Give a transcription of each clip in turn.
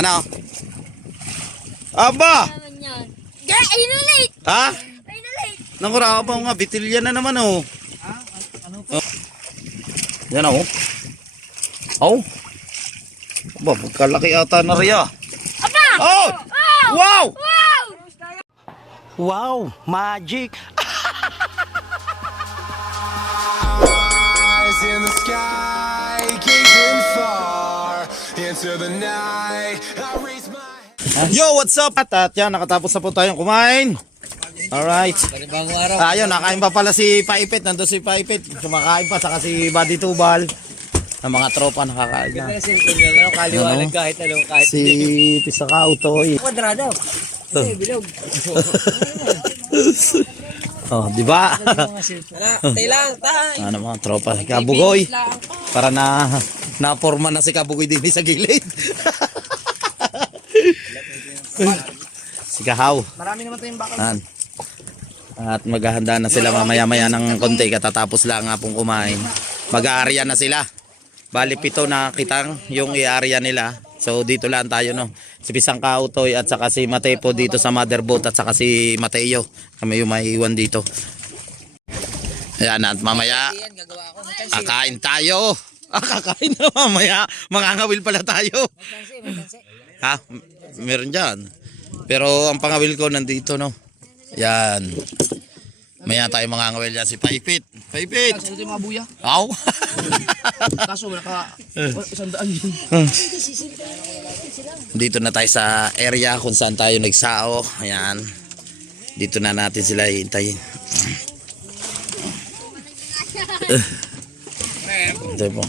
Ano? Aba! Ayun ulit! Ha? Ayun ulit! Nakura pa nga, bitilya na naman oh. Oh. Yan oh. Oh. Aba, pagkalaki ata na riya. Aba! Oh! Wow! Wow! Wow! Magic! Eyes in the sky, gazing far into the night. I raise my Yo, what's up? At yan, nakatapos na po tayong kumain. Alright. Bagong araw. Ayun, nakain pa pala si Paipit. Nandun si Paipit. Kumakain pa, saka si Buddy Tubal. Ang mga tropa nakakain na. Kasi niya, kaliwanag kahit kahit Si Pisakao Toy. kwadrado. Kasi bilog. Oh, di ba? Tay lang, tay. Ano mga tropa, si Kabugoy. Para na-forma na si Kabugoy din sa gilid. Si Kahaw. Marami naman tayong bakal. Yan. At maghahanda na sila mamaya-maya ng konti. Katatapos lang nga pong kumain. Mag-aarya na sila. Bali 7 na kitang yung i-aarya nila. So dito lang tayo no. Si Pisang Kautoy at saka si Matepo dito sa motherboat at saka si Mateo. Kami yung maiiwan dito. Ayan at mamaya kakain tayo. Kakain na mamaya. Mangangawil pala tayo. Ha? Meron dyan. Pero ang pangawil ko nandito no. Yan. Maya tayo mangangawil dyan si Paipit. Paipit! Kaso ito yung mga buya. Aw! Kaso naka 100 yun. Dito na tayo sa area kung saan tayo nagsao. Ayan. Dito na natin sila hihintayin. Ito po.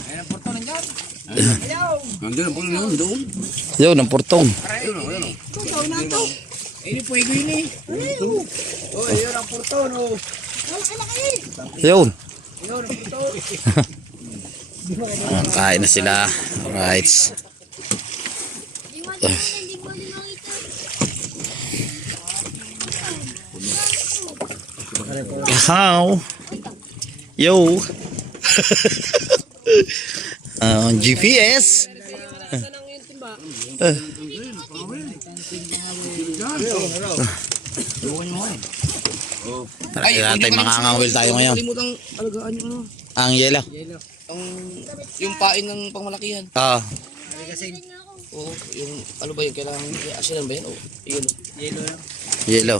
Nandiyan ang puno yun, doon. Yun, ang portong. Ini po ini. Oh, yun ang porto, no. Yun. Ayan, kain na sila. Alright. How? Yo. GPS. Tara, tayo makangawil tayo ngayon. Kalimutang alagaan yung ano. Ang yelo. Yung pain ng pangmalakihan. Ah, Oo, yung ano ba yun? Kailangan asinan ba yun? O, yun. yelo.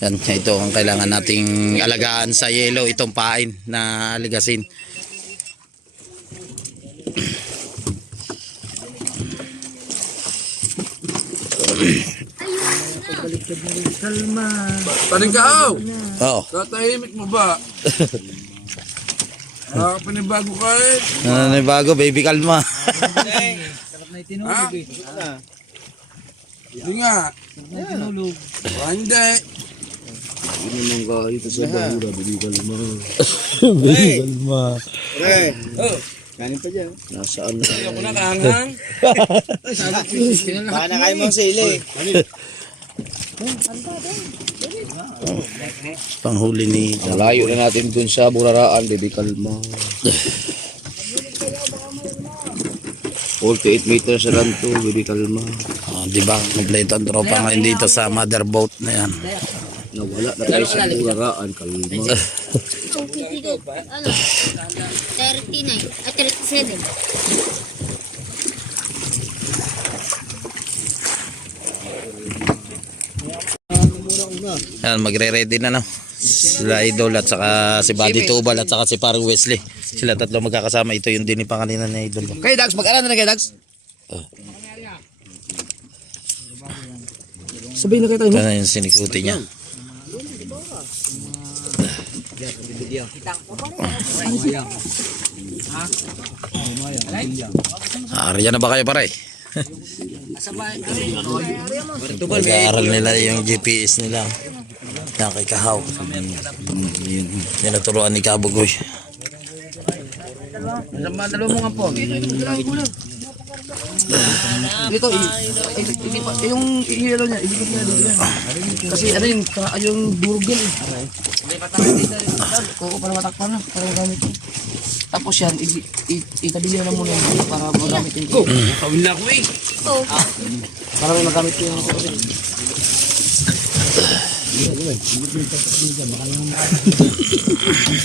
Yan, ito ang kailangan nating alagaan sa yelo, itong pain na aligasin. Paring kaaw! Oo. Tatahimik mo ba? Panibago ka eh. Ano na bago, baby kalma. Ha? Hindi nga. Hindi. Hindi naman kahit sa bahura, bibigal mo. Baby kalma. Nasaan na? Ako na kahanghang. Baka na kayo mong sili. Panghuli ni Malayo na natin dun sa buraraan, bibigal mo. 48 meters sa lang to, bibigal mo. di ba, kompleto ang tropa ngayon dito sa motherboat na yan. Nawala na tayo sa buraraan, kalma. 39 at 37. Yan, magre-ready na no. Sila Idol at saka si Buddy Tubal at saka si Parang Wesley. Sila tatlo magkakasama. Ito yung dini pa kanina ni Idol. Kayo, Dags, mag-aral na kayo, Dags. Sabihin na kayo tayo. Ito na yung sinikuti niya. Arya na ba kayo pare? Nag-aaral nila yung GPS nila. Yan kay Kahaw. Yan naturuan ni Kabugoy. Dalawa mo nga po. Dito, yung yellow niya, ibigay niya dito. Kasi ano yung durog yan eh. Kuko para matakpan na, para magamit yun. Tapos yan, itabi nyo na muna yung para magamit yung ko. Kawin na ako eh. Oh. Para may magamit yung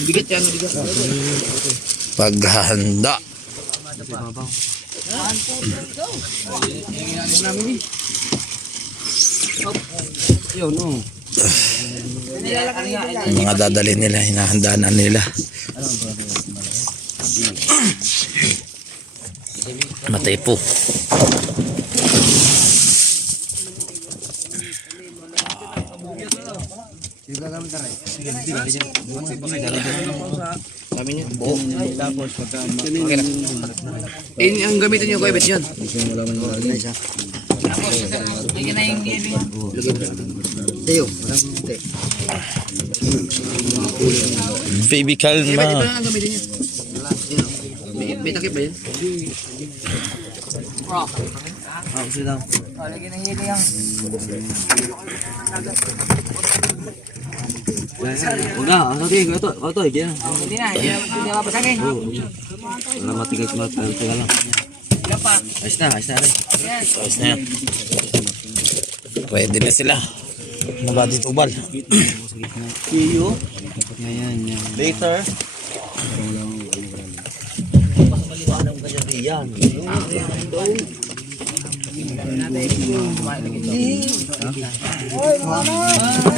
bigat yan, bigat. Paghahanda. Yun, oh. Yung mga dadalhin nila, hinahanda na nila. Matay po. Kami niya, buo. Eh, ang gamitin niyo, Kuya Bet, yun. Tayo, Baby, kalma. ito lang ang gamitin niyo. May takip ba yun? Gusto daw. Huwag na, ano kayo, ito, hindi na. Hindi na mapasagin. Wala matigas, matigas lang. Ayos na rin. Ayos na yan. Pwede na sila. Nabati tubal. Iyo. Ngayon, yan. Later.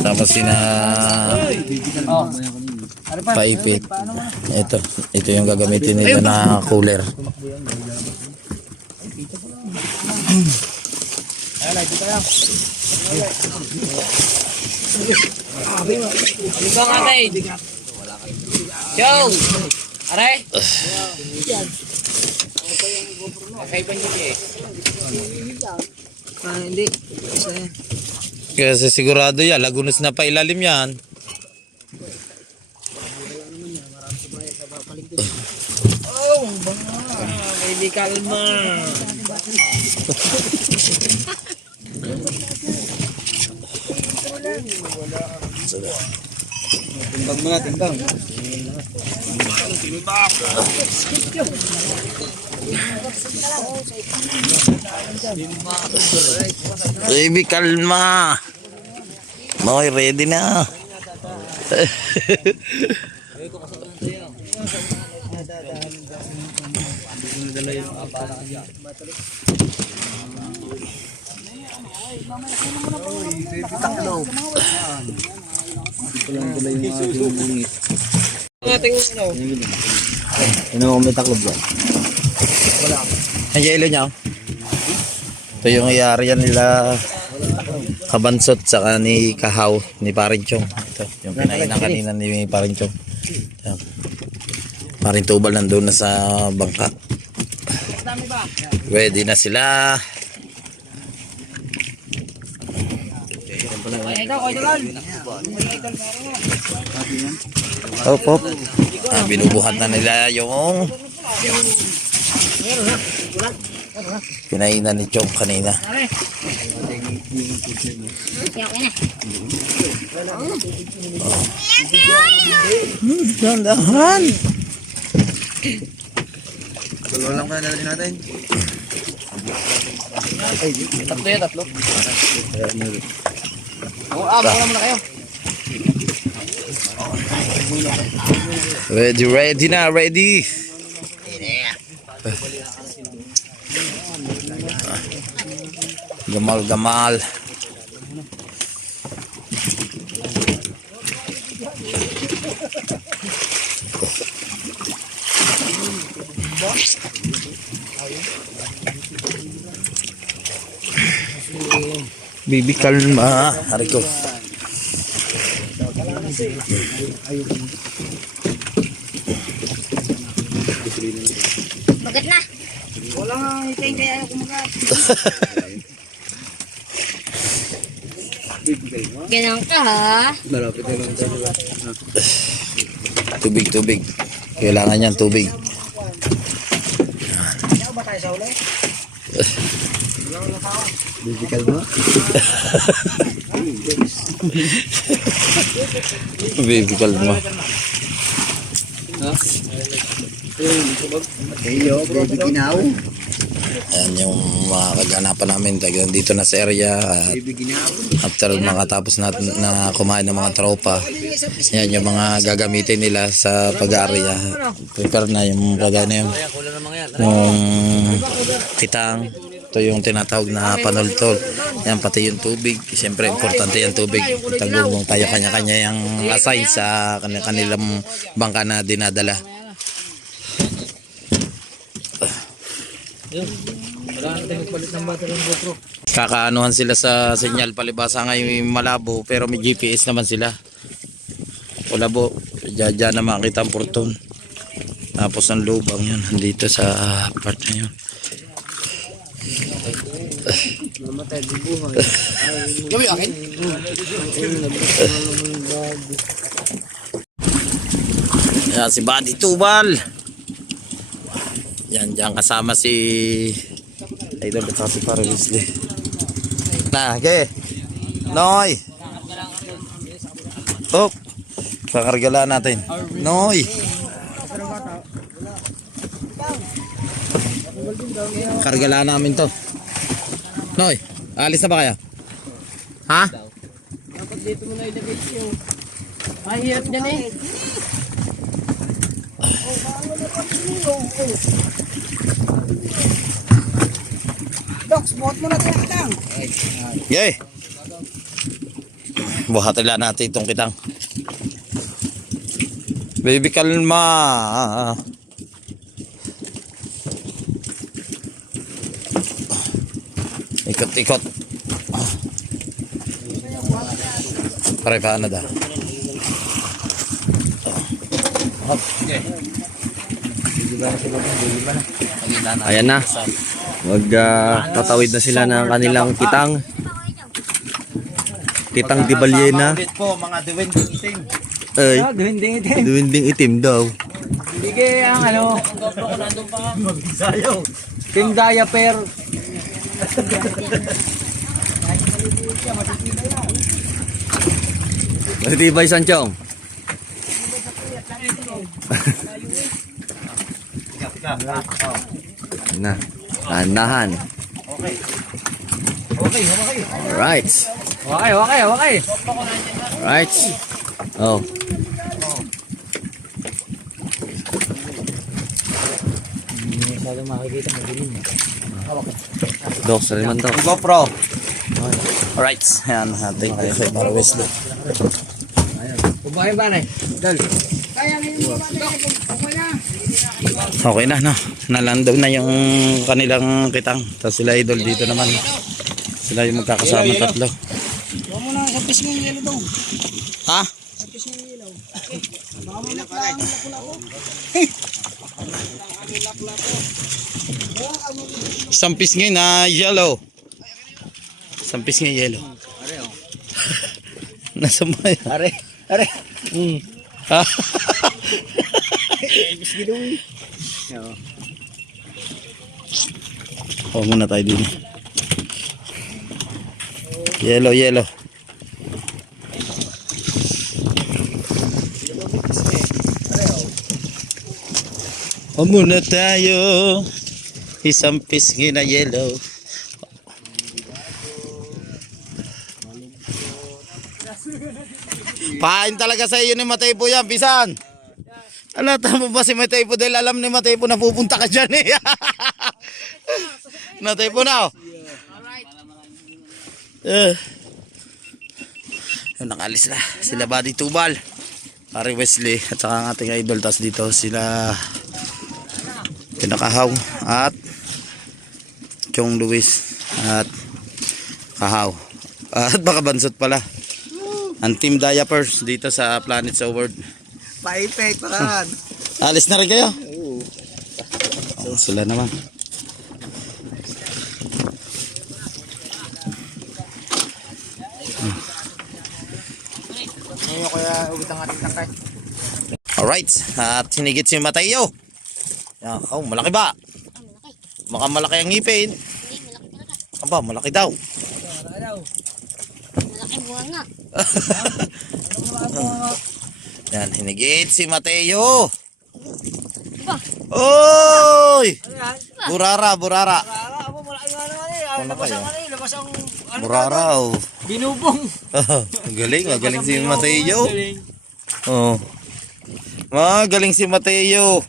Tapos sina paipit. Ito yung gagamitin nila na cooler. Ibang atay. Joe! Aray! Kakaiban yun eh. Hindi. Kasi sigurado yan, lagunos na pa ilalim yan. Oh, banga. Baby, kalma. Timbang mo na, timbang. Baby, kalma. Moy, ready na. Ano may taklob ba? Ang yelo niya. Ito yung iarian nila Kabansot saka ni Kahaw ni Parinchong. Ito yung pinainan kanina ni Parinchong. Parintubal nandun na sa bangka. Ready na sila. Hop, hop. Binubuhat na nila yung pinainan ni Chong kanina. Dandahan. Dalawa lang kaya natin natin. Tatlo yan, tatlo. Muna kayo. Ready na, ready. Gamal. Bibi, kalma. Hari ko. Bagat na. Wala nga hiting kaya ako kumagat. Ganyan ka ha. Malapit na lang tayo. Tubig. Kailangan yan tubig. Difficult ba? Baby, kalma. Ayan yung mga kaganapan namin. Dito na sa area. At after makatapos natin na kumain ng mga tropa, yan yung mga gagamitin nila sa pag-area. Prepare na yung kagana yung kitang. Ito yung tinatawag na panultol. Yan pati yung tubig. Siyempre importante yung tubig. Tagubong tayo kanya-kanya yung assign sa kanilang bangka na dinadala. Kakaanuhan sila sa sinyal, palibasa ngayon malabo pero may GPS naman sila. Malabo, dyan na makita ang porton. Tapos ang lubang yun, dito sa part na yun. Yan si Buddy Tubal. Yan, dyan kasama si Idol at si Pare Wesley. Nah, okay. Noy. Oh. Kakargala natin. Noy. Kargala namin to. Noy, alis na ba kaya? Ha? Dapat dito mo na ilagay siyo. Ay, hirap dyan eh. Docs, buhat mo na ito yung kitang. Yay! Buhatila natin itong kitang. Baby, kalma. Ikot-ikot. Pare, paano daw? Ayan na. Tatawid na sila ng kanilang kitang. Kitang di balyena. Po, mga diwending itim. Ay, Duwinding itin. duwinding itim daw. Sige ang ano. Team diaper. Matitibay, Sanchong. Na, dahan-dahan. Alright. Okay. Alright. Oh. Dok, sa liman to. GoPro. Alright. Ayan, ating kayo kay Pare Wesley. Kumain ba na eh? Dal. Okay na, no? Nalandog na yung kanilang kitang. Tapos sila Idol dito naman. Sila yung magkakasama tatlo. Huwag mo na sa pisngi yung yelo daw. Ha? Sa pisngi yung yelo. Baka mo naklang lapu-lapu. Isang pisngi na yellow. Isang pisngi yellow. Nasa mo yan? Are. Ha? Oh, muna tayo din. Yellow. O muna tayo. Isang pisngi na yellow. Pain talaga sa iyo ni Mataypo yan, pisan. Alata mo ba si Mataypo dahil alam ni Mataypo na pupunta ka dyan eh. Mataypo na oh. Nakalis na. Sila Buddy Tubal, Pare Wesley at saka ang ating idol. Tapos dito sila Kinakahaw at Chong Luis at Kahaw. At baka Bansot pala. Ang Team Diapers dito sa Planet sa World. Paipay paran. Alis na rin kayo? Oo. Sila naman. Ngayon kaya ulit ang ating tangkay. Alright. At hinigit si Mateo. Yan. Oh, malaki ba? Baka malaki ang ngipin. Aba, malaki daw. Malaki buha nga. Yan, hinigit si Mateo. Oy! Burara, burara. Abo, malaki nga naman eh. Ano Labas kaya? ang ano eh. Labas ang ano. Burara, oh. Binubong. Magaling si Mateo. Galing. Oh. Magaling si Mateo.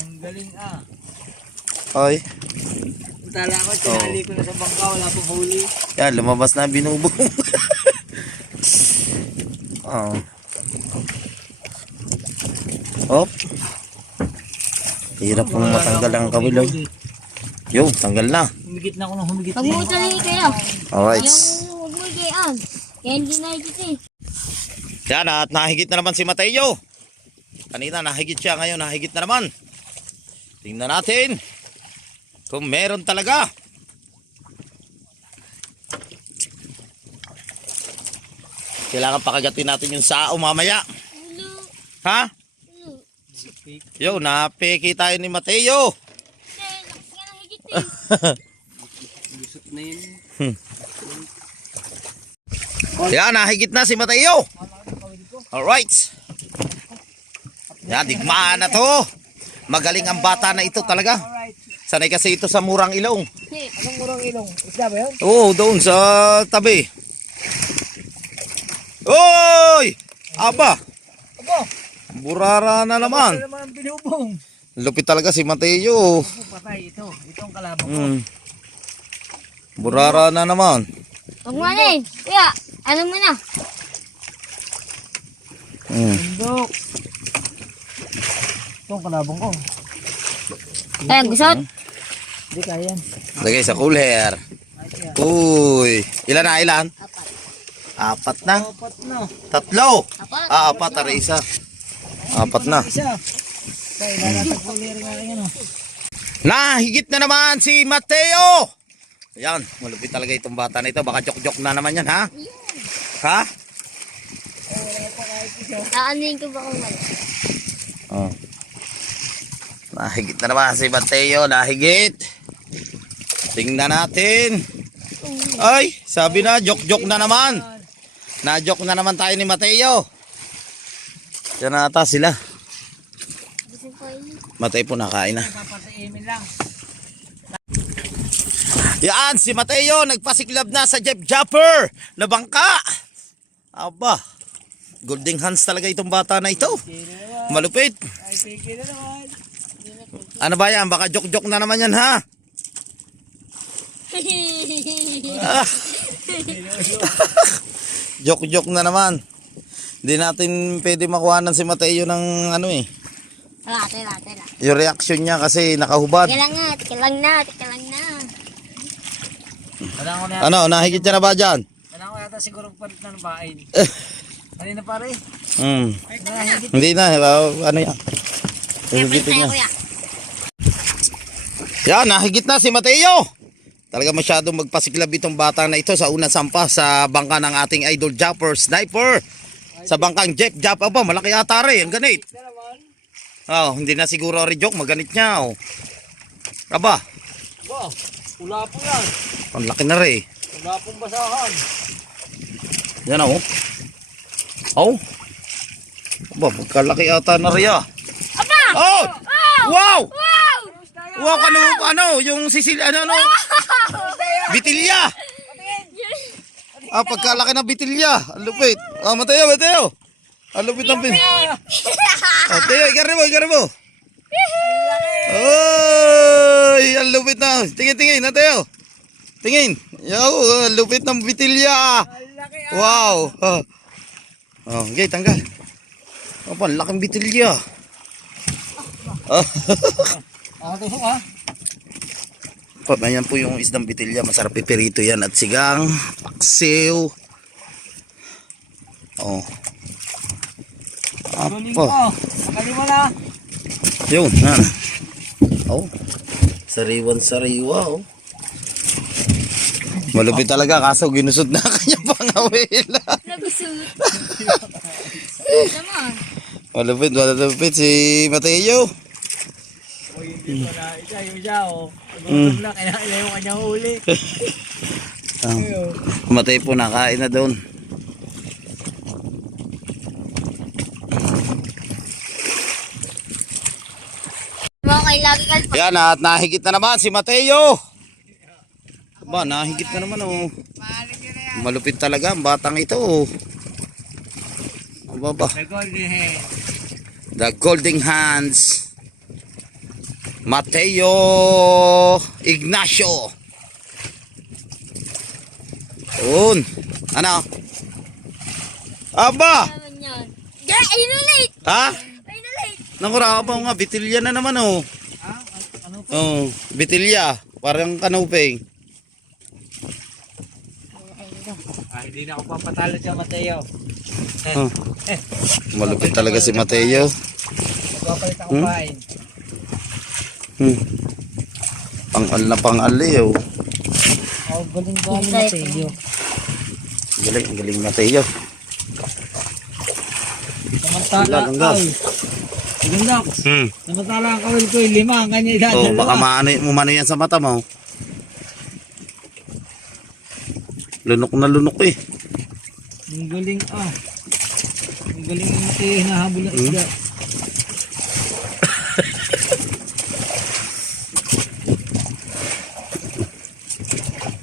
Ang galing ah. Ay, Tala ko, tinali ko na sa bangka. Wala pong huli. yan, lumabas na binubong. Oh. Hop. Hirap pong matanggal ang kabilog. Yo, tanggal na. Humigit na ako ng humigit. Huwag mo talaga kayo. Alright. Huwag mo kayo. Kaya hindi na higit eh. Yan, at nahigit na naman si Mateo. Kanina nahigit siya, ngayon nahigit na naman. Tingnan natin kung meron talaga. Kailangan pakagatin natin yung sao mamaya. Ulo. Ha? Ulo. Yo, napiki tayo ni Mateo. Hindi, lakas nga ng higit eh. Lusot na yun. Yan, nahigit na si Mateo. Alright. Yan, digmaan na to. Magaling ang bata na ito talaga. Sanay kasi ito sa murang ilong. Anong murang ilong? Isda ba yun? Oo, doon sa tabi. Oy! Aba! Abo! Burara na naman. Ano naman ang binubong? Lupit talaga si Mateo. Ito, patay ito. Ito ang kalabang ko. Hmm. Burara na naman. Huwag mo na eh. Kuya, ano mo na? Bundok. Ito ang kalabang ko. Kaya gusot? Hindi kaya yan. Lagay sa cooler. Uy. Ilan na ilan? Apat na. Apat na. Tatlo. Apat. Apat. Tara isa. Apat na. Isa. Kaya ilalagay ko ulit nga rin ano. Nahigit na naman si Mateo. Ayan. Malupit talaga itong bata na ito. Baka jok-jok na naman yan, ha? Ha? Aanin ko ba kung wala? Oh. Nahigit na naman si Mateo. Nahigit. Tingnan natin. Ay, sabi na, jok-jok na naman. Na-jok na naman tayo ni Mateo. Yan na ata sila. Gusto ko yun. Mateo po nakain na. Papataimin lang. Yan, si Mateo nagpasiklab na sa Jeep Japper na bangka. Aba, golden hands talaga itong bata na ito. Malupit. Ay, peke na naman. Ano ba yan? Baka jok-jok na naman yan, ha? Ah. Jok-jok na naman. Hindi natin pwede makuhanan si Mateo ng ano eh. Tela. Yung reaction niya kasi nakahubad. Tika lang na. Kailangan ko na Ano, nahigit siya na ba dyan? Kailangan ko yata siguro palit na ng bain. Kanina pare. Nahigit. Hindi na, ano yan? Higitin niya. Kuya. Yan, nahigit na si Mateo. Talaga masyadong magpasiklab itong bata na ito sa unang sampa sa bangka ng ating idol Japper Sniper. Sa bangkang Jeep Japper pa, malaki ata rin, ang ganit. Oh, hindi na siguro rin joke, maganit niya. Oh. Aba, Wow, wala po yan. ang laki na rin. Wala pong basahan. Yan oh. Oh. Aba, magkalaki ata na rin ah. Aba! Oh! Wow! Wow! Wow, ano, yung sisil, ano, bitilya. Ah, pagkalaki ng bitilya. Ang lupit. Ah, Mateo. Ang lupit ng bitilya. Ah, Teo, ikarib mo. Oy, ang lupit na. Tingin, Mateo. Tingin. Yaw, ang lupit ng bitilya. Wow. Oh, okay, tanggal. Oh, ang laking bitilya. Tusok ha. Ayan po yung isdang bitilya. Masarap pipirito yan. At sigang, paksiw. Oh. Galing Apo. ko. Nakali mo na. Yun. Yan. Oh. Sariwan-sariwa. Oh. Malupit talaga. Kaso ginusod na kanya pangawila. Nagusot. Naman. Malupit si Mateo. Hindi pala. Yung isa oh. Gutom lang. Kaya yung kanyang huli. Mateo po nakain na doon. Okay Matigal pa. Yan, at nahigit na naman si Mateo. Ba, nahigit na naman oh. Malupit talaga ang batang ito oh. Aba ba? The golden hand. The Golden Hands. Mateo Ignacio. Yun. Ano? Aba! Naman yun. Ayun ulit. Ha? Ayun ulit. Nakura pa nga, bitilya na naman oh. Ano po? Oh, bitilya. Parang kanuping. Hindi na ako papatalo sa Mateo. Oh. Malupit talaga si Mateo. Magpapalit akong bain. Pang-al na pang-al eh oh. Oh, galing ba ni Mateo? Galing, galing Mateo. Samantala, Ang gas. Ganda. Samantala ang kawil ko yung 5, ang kanya Oh, idadalawa. baka umano yan sa mata mo. Lunok na lunok eh. Ang galing ah. Ang galing ng Mateo, hinahabol na isda.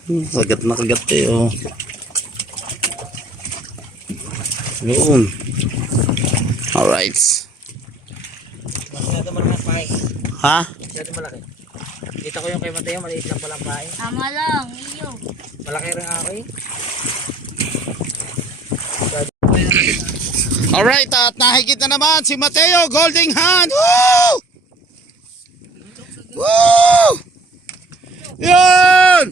Kagat na kagat eh oh. Yun. Alright. Masyado malaki ang pain. Ha? Masyado malaki. Kita ko yung kay Mateo, maliit lang palang pain. Tama lang. Iyo. Malaki rin ako eh. Alright, at nahigit na naman si Mateo Golden Hand. Woo! Woo! Yun!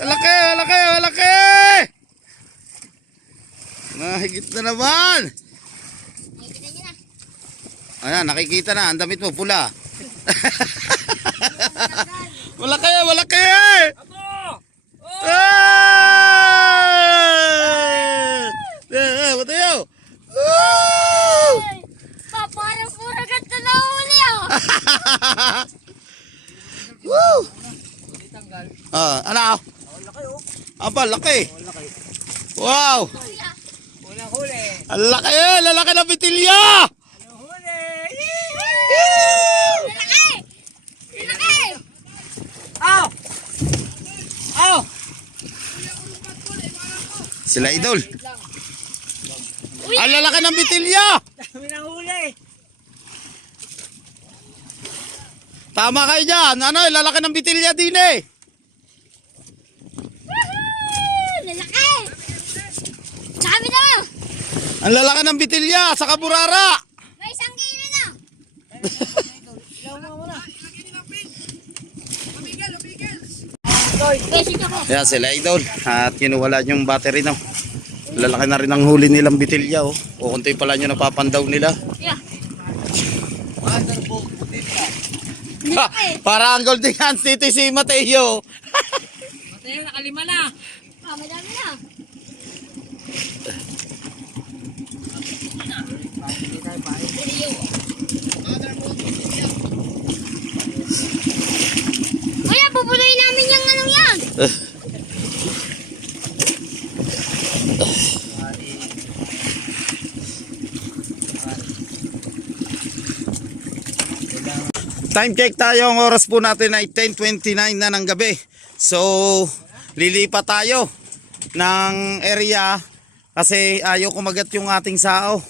Malaki, malaki, malaki! Nahigit na naman. Nakikita niyo na. Ayan, nakikita na. Ang damit mo, pula. Malaki, malaki! Hey! Mateo! Woo! Pa, parang puro ganito na huli oh. Woo! Ano? Aba, laki. Wow! Unang huli. Ang laki eh! Lalaki ng bitilya! Unang huli. Laki! Laki! Aw! Aw! Sila idol. Ang lalaki ng bitilya! Dami ng huli. Tama kayo dyan. Ano, lalaki ng bitilya din eh. Lalaki! Sabi na! Ang lalaki ng bitilya sa Kaburara. May 1 kilo na! Basic ako. Yan sila idol. At kinuwala yung battery no. Lalaki na rin ang huli nilang bitilya oh. O kunti pala nyo napapandaw nila. Yeah. Ha, para ang Golden Hands dito si Mateo. Mateo, nakalima na. Ah, madami na. Kuya, pupuloy namin yung anong yan. Time check tayo. Ang oras po natin ay 10:29 na ng gabi. So, lilipat tayo ng area kasi ayaw kumagat yung ating sao.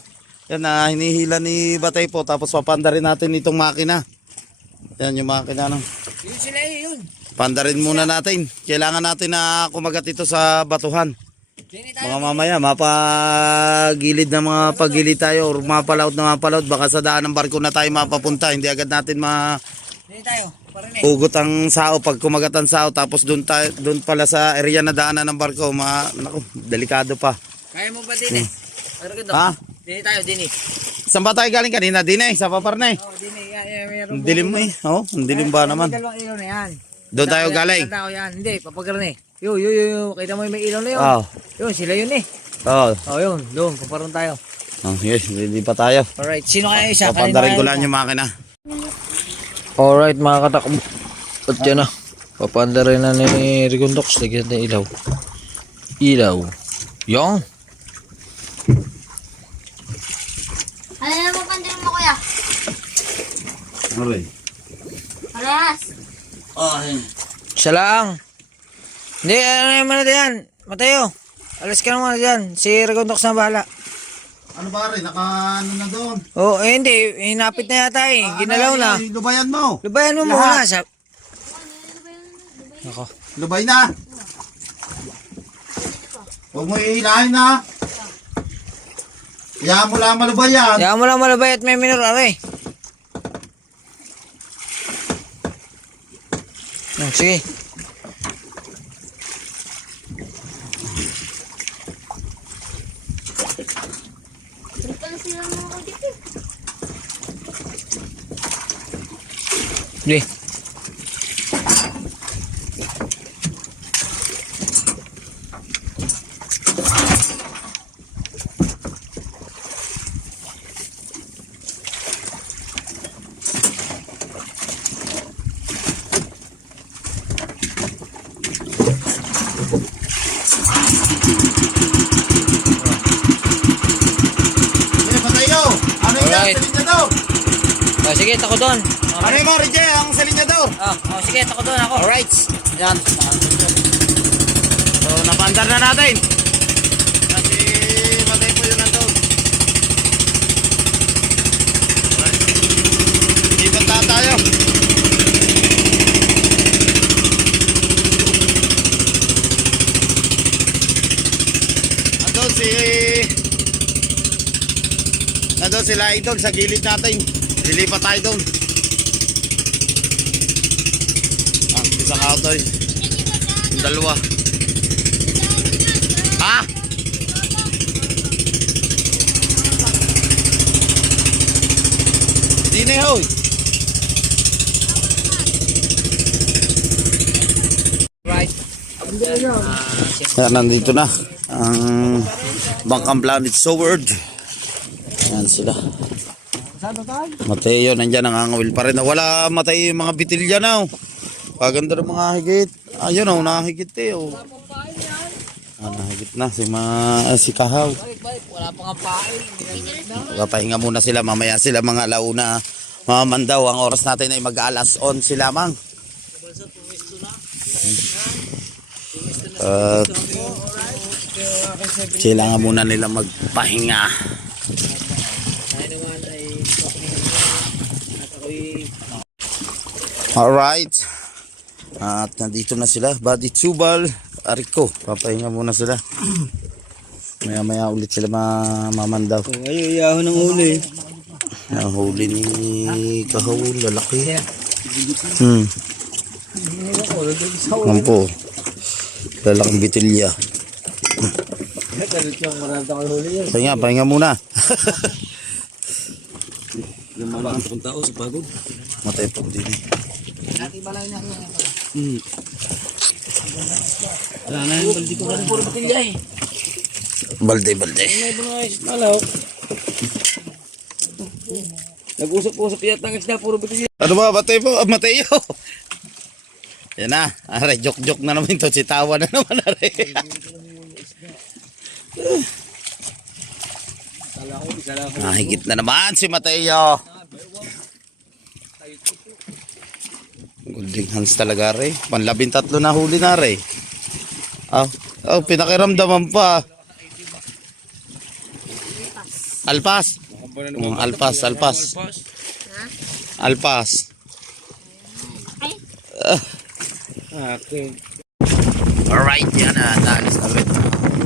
Yan na hinihila ni Batay po. Tapos papanda rin natin itong makina. Yan yung makina no. Yun sila yun. Panda rin muna natin. Kailangan natin na kumagat ito sa batuhan. Dini tayo. Mga mamaya, mapagilid na mga pagilid tayo or mapalaut na mapalaut. Baka sa daan ng barko na tayo mapapunta. Hindi agad natin Dini tayo. Parinig. ugot ang sao pag kumagat ang sao. Tapos doon pala sa area na daanan ng barko. Naku, delikado pa. Kaya mo ba Dini? Pero gito. Ha? Dini tayo, Dini. Saan ba tayo galing kanina? Dine, sa Paparnay. Oh, Dini. Meron Ang dilim mo eh. Oh, ang dilim ba naman? May dalawang ilaw na yan. Doon tayo galing. Tanda ko yan. Hindi, papagalan eh. Yo. Kita mo yung may ilaw na yun. Oh. Yun, sila yun eh. Oh. Oh, yun. Doon, paparoon tayo. Oh, yes, hindi pa tayo. Alright, sino kaya isa? Papandarin ko lang yung makina. Alright mga katakbo. At yan na. Papandarin na ni Rigondox. Lagyan natin ilaw. Ilaw. Yung. Ano na mo pandirin mo kuya? Alright. Alas. Isa lang. Hindi, ano naman natin yan. Mateo, alas ka naman dyan. Si Regondox na bahala. Ano ba rin? Naka ano na doon? Oh, hindi. Hinapit na yata eh. Ginalaw na. Lubayan mo. Lubayan mo muna. Ako. Lubay na. Huwag mo ihilahin na. Iyahan mo lang malubay yan. Kaya mo lang malabay at may minor, are. Sige. Ito na sila mga dito. Sige. Sige, Mateo. Ano yan? Alright. Salin niya daw. Oh, sige, tako doon. Ano yung mga Rije? Ang salin niya daw. Oh, sige, tako doon ako. Alright. Yan. So, napandar na natin. Kasi matay po yun nandun. Alright. Iban na tayo. Nandun sila idol sa gilid natin. Lilipat tayo doon. Isang auto eh. Dalawa. Ha? Dine hoy. Right. Yan, nandito na ang Bangkang Planet Sword. Yan sila. Mateo, nandyan nangangawil pa rin. Wala Mateo yung mga bitilya na. Paganda ng mga higit. Ayun o, nakahigit eh. Oh. Nahigit na si Kahaw. Wala pa nga pain. Papahinga muna sila. Mamaya sila mga alauna. Mamandaw. Ang oras natin ay mag-alas 11 lamang. Kailangan muna nila magpahinga. Alright. At nandito na sila. Buddy Tsubal, Ariko. Papahinga muna sila. Maya maya ulit sila mamandaw. Ay, iyaho ng huli. Ang huli ni Kahawul, lalaki. Ang po. Lalaking bitilya. Pahinga muna. Punta ako sa pagod. Matay po din eh. Wala na yung baldi ko pa rin. Puro batilya eh. Balde. Malaw. Nag-usap-usap yata ang isda. Puro batilya. Ano ba? Mateo. Yan na. Aray, joke na naman ito. Sitawa na naman. Aray. Higit na naman si Mateo. Golden hands talaga rin. Panlabing-tatlo na huli na rin. Pinakiramdaman pa. Alpas. Alpas. Okay. Alright, yan na. Naalis na rin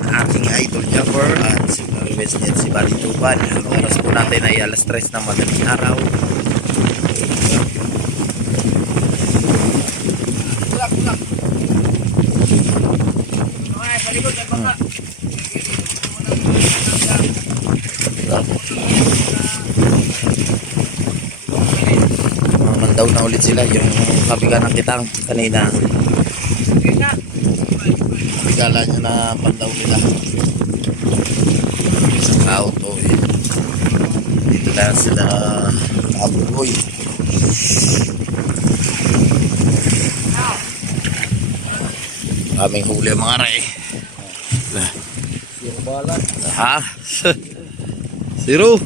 ang aking idol jumper at si Maribes at si Buddy Tsubal. Ang oras po natin ay alas 3 ng madaling araw. Mandaw na ulit sila yung kabiga ng kitang kanina. Bigala nyo na pandaw nila. Isang auto eh. Dito na sila abuloy. Kaming huli mga ray. Ha? Zero.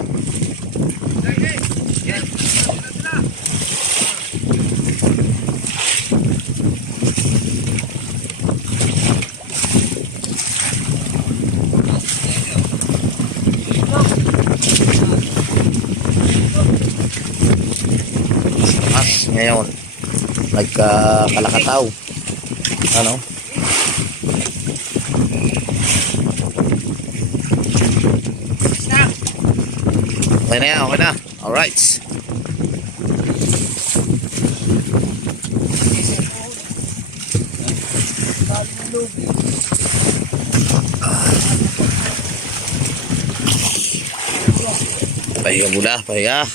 ngayon. Nagkakalakataw. Ano? Okay na yan, okay na. Alright. Pahinga muna, pahinga.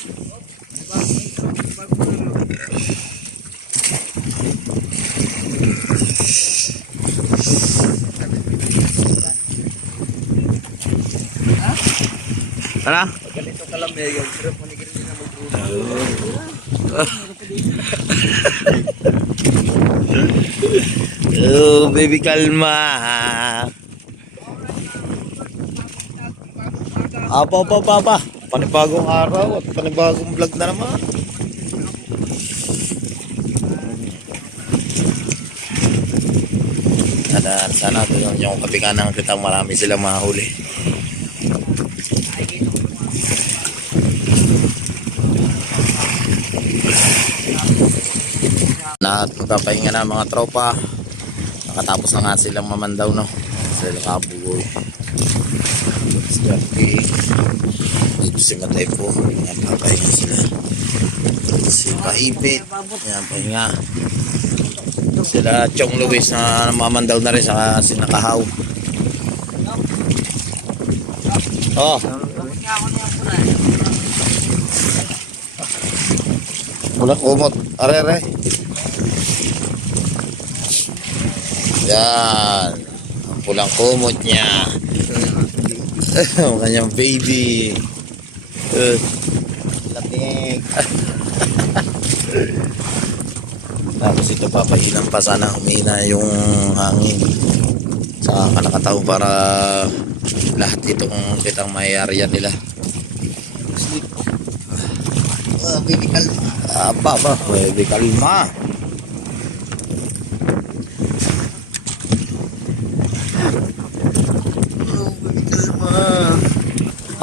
Ano? Ganito kalamay yung sarap mo ni Green na Oh, baby, kalma. Apa. Panibagong araw at panibagong vlog na naman. Sana doon yung kapikanan kitang marami silang mahuli. Na magpapahinga na mga tropa. Nakatapos na nga silang mamandaw, no? Sila kabugoy. Dito si Matay po. Yan, papahinga sila. Si Paipit. Yan, pahinga. Sila Chong Luis na mamandaw na rin. Saka si Nakahaw. Oh. Wala kumot. Are. Yan. Ang pulang kumot niya. Ang kanyang baby. Lamig. Tapos ito papahilan pa, sana humina yung hangin sa kalakataw para lahat itong kitang mayayarian nila. Baby kalma. Baby kalma.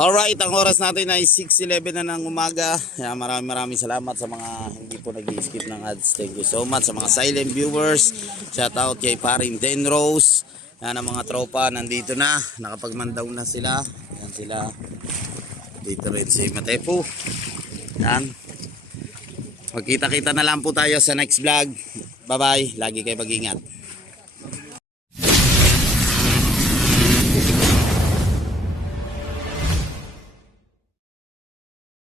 Alright, ang oras natin ay 6:11 na ng umaga. Yan, maraming salamat sa mga hindi po nag-skip ng ads. Thank you so much sa mga silent viewers. Shout out kay paring Den Rose. Yan, ang mga tropa nandito na. Nakapagmandaw na sila. Yan sila. Dito rin si Matepo. Yan. Magkita-kita na lang po tayo sa next vlog. Bye-bye. Lagi kayo mag-ingat.